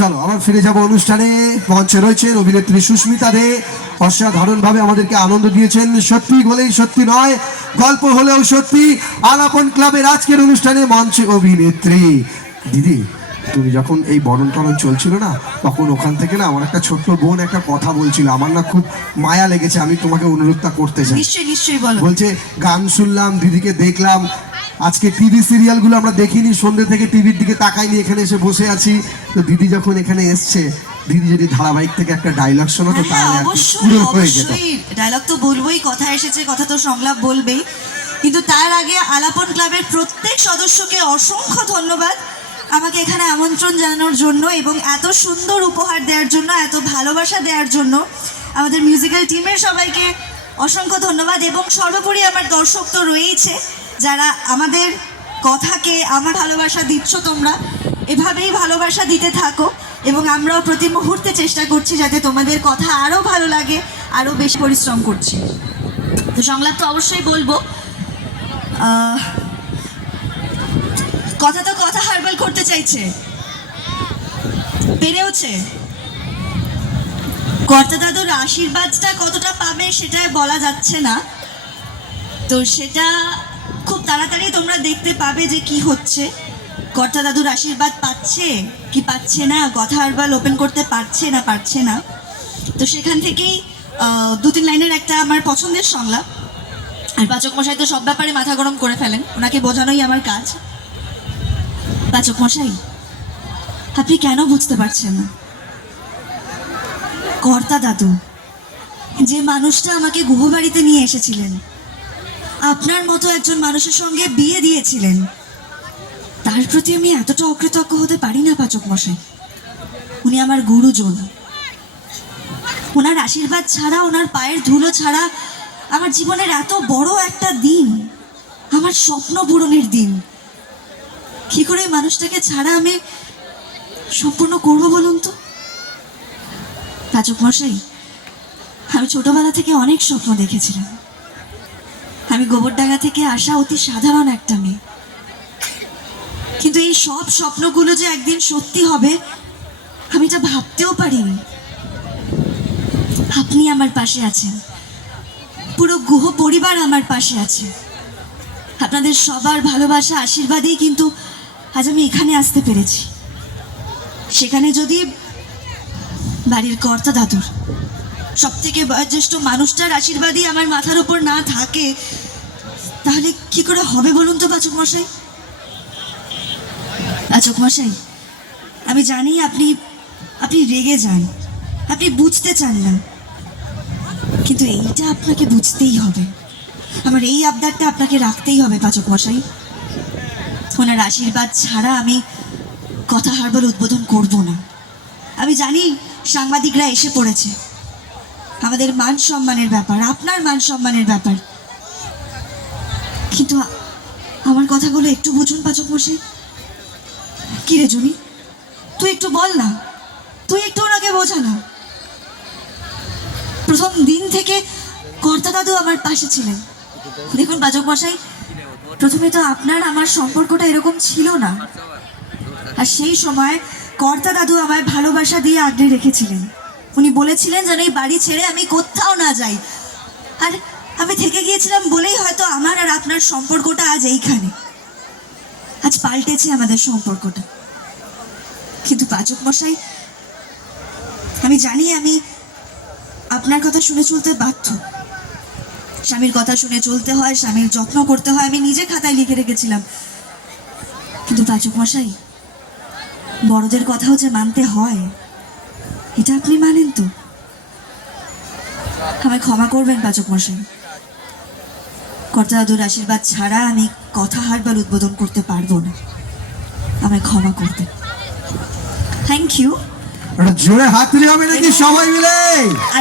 চলো আবার ফিরে যাব অনুষ্ঠানে। মঞ্চে রয়েছেন অভিনেত্রী সুস্মিতা দে। অসাধারণ ভাবে আমাদেরকে আনন্দ দিয়েছেন। সত্যি বলেই সত্যি নয় গল্প হলেও সত্যি। আলাপন ক্লাবের আজকের অনুষ্ঠানে মঞ্চে অভিনেত্রী। দিদি তুমি যখন এই বরণ টরণ চলছিল না তখন ওখান থেকে না আমার একটা ছোট্ট বোন একটা কথা বলছিল। আমার না খুব মায়া লেগেছে আমি তোমাকে অনুরোধটা করতে চাই। নিশ্চয়ই নিশ্চয়ই বলো। বলছে গান শুনলাম দিদিকে দেখলাম আজকে টিভি সিরিয়ালগুলো আমরা দেখিনি সন্ধ্যে থেকে টিভির দিকে তাকাইনি এখানে এসে বসে আছি। তো দিদি যখন এখানে এসছে দিদি যদি ধারাবাহিক থেকে একটা ডায়লগ শোনাতো হ্যাঁ তাহলে পূরণ হয়ে যেত। ডায়লগ তো বলবোই কথা এসেছে কথা তো সংলাপ বলবেই। কিন্তু তার আগে আলাপন ক্লাবের প্রত্যেক সদস্যকে অসংখ্য ধন্যবাদ আমাকে এখানে আমন্ত্রণ জানানোর জন্য এবং এত সুন্দর উপহার দেওয়ার জন্য এত ভালোবাসা দেওয়ার জন্য আমাদের মিউজিক্যাল টিমের সবাইকে অসংখ্য ধন্যবাদ এবং সর্বোপরি আমার দর্শক তো রয়েইছে। যারা আমাদের কথাকে আমার ভালোবাসা দিচ্ছ তোমরা, এভাবেই ভালোবাসা দিতে থাকো এবং আমরাও প্রতি মুহূর্তে চেষ্টা করছি যাতে তোমাদের কথা আরও ভালো লাগে, আরও বেশি পরিশ্রম করছি। তো সংলাপ তো অবশ্যই বলব। কথা তো কথা হারবাল করতে চাইছে। পেরেওছে। কর্তা দাদুর আশীর্বাদটা কতটা পাবে সেটা বলা যাচ্ছে না। তো সেটা দেখতে পাবে যে কি হচ্ছে? কর্তা দাদুর আশীর্বাদ পাচ্ছে? কি পাচ্ছে না? কথা হারবাল ওপেন করতে পারছে না পারছে না? তো সেখান থেকেই দু তিন লাইনের একটা আমার পছন্দের সংলাপ। আর পাচক মশাই তো সব ব্যাপারে মাথা গরম করে ফেলেন। ওনাকে বোঝানোই আমার কাজ। পাচক মশাই, আপনি কেন বুঝতে পারছেন না? কর্তা দাদু, যে মানুষটা আমাকে গুহবাড়িতে নিয়ে এসেছিলেন আপনার মতো একজন মানুষের সঙ্গে বিয়ে দিয়েছিলেন, তার প্রতি আমি এতটা অকৃতজ্ঞ হতে পারি না, পাচক মশাই। উনি আমার গুরুজন। ওনার আশীর্বাদ ছাড়া ওনার পায়ের ধুলো ছাড়া আমার জীবনের এত বড় একটা দিন, আমার স্বপ্ন পূরণের দিন। কি করে মানুষটাকে ছাড়া আমি সম্পূর্ণ করব বলুন তো? পাচক মশাই, আমি ছোটবেলা থেকে অনেক স্বপ্ন দেখেছিলাম। আমি গোবরডাঙ্গা থেকে আসা অতি সাধারণ একটা মেয়ে। কিন্তু এই সব স্বপ্নগুলো যে একদিন সত্যি হবে, আমি এটা ভাবতেও পারিনি। আপনি আমার পাশে আছেন। পুরো গুহ পরিবার আমার পাশে আছে। আপনাদের সবার ভালোবাসা, আশীর্বাদেই কিন্তু আজ আমি এখানে আসতে পেরেছি। সেখানে যদি বাড়ির কর্তা দাদুর সব থেকে বয়োজ্যেষ্ঠ মানুষটার আশীর্বাদই আমার মাথার উপর না থাকে তাহলে কি করে হবে বলুন তো পাচক মশাই? পাচক মশাই, আমি জানি আপনি আপনি রেগে যান, আপনি বুঝতে চান না। কিন্তু এইটা আপনাকে বুঝতেই হবে। আমার এই আবদারটা আপনাকে রাখতেই হবে পাচক মশাই। ওনার আশীর্বাদ ছাড়া আমি কথা হারবার উদ্বোধন করব না। আমি জানি সাংবাদিকরা এসে পড়েছে। আমাদের মান সম্মানের ব্যাপার, আপনার মান সম্মানের ব্যাপার। কিন্তু আমার কথাগুলো একটু বুঝুন পাচক মশাই। কি রে জুনি? তুই একটু বল না। তুই একটু ওনাকে বোঝা না। প্রথম দিন থেকে কর্তা দাদু আমার পাশে ছিলেন। দেখুন পাচক মশাই, প্রথমে তো আপনার আমার সম্পর্কটা এরকম ছিল না। আর সেই সময় কর্তা দাদু আমায় ভালোবাসা দিয়ে আগলে রেখেছিলেন। উনি বলেছিলেন যেন এই বাড়ি ছেড়ে আমি কোথাও না যাই। আর আমি থেকে গিয়েছিলাম বলেই হয়তো আমার আর আপনার সম্পর্কটা আজ এইখানে। আজ পাল্টেছে আমাদের সম্পর্কটা। কিন্তু পাচক মশাই, আমি জানি আমি আপনার কথা শুনে চলতে বাধ্য। স্বামীর কথা শুনে চলতে হয়, স্বামীর যত্ন করতে হয়, আমি নিজে খাতায় লিখে রেখেছিলাম। কিন্তু পাচক মশাই, বড়দের কথাও যে মানতে হয়, এটা আপনি মানেন তো? আমায় ক্ষমা করবেন পাচক মশাই। কর্তা দাদুর আশীর্বাদ ছাড়া আমি কথা হারবার উদ্বোধন করতে পারব না। আমায় ক্ষমা করতে থ্যাংক ইউ জোরে হাত তুলে হবে নাকি সবাই মিলে? আর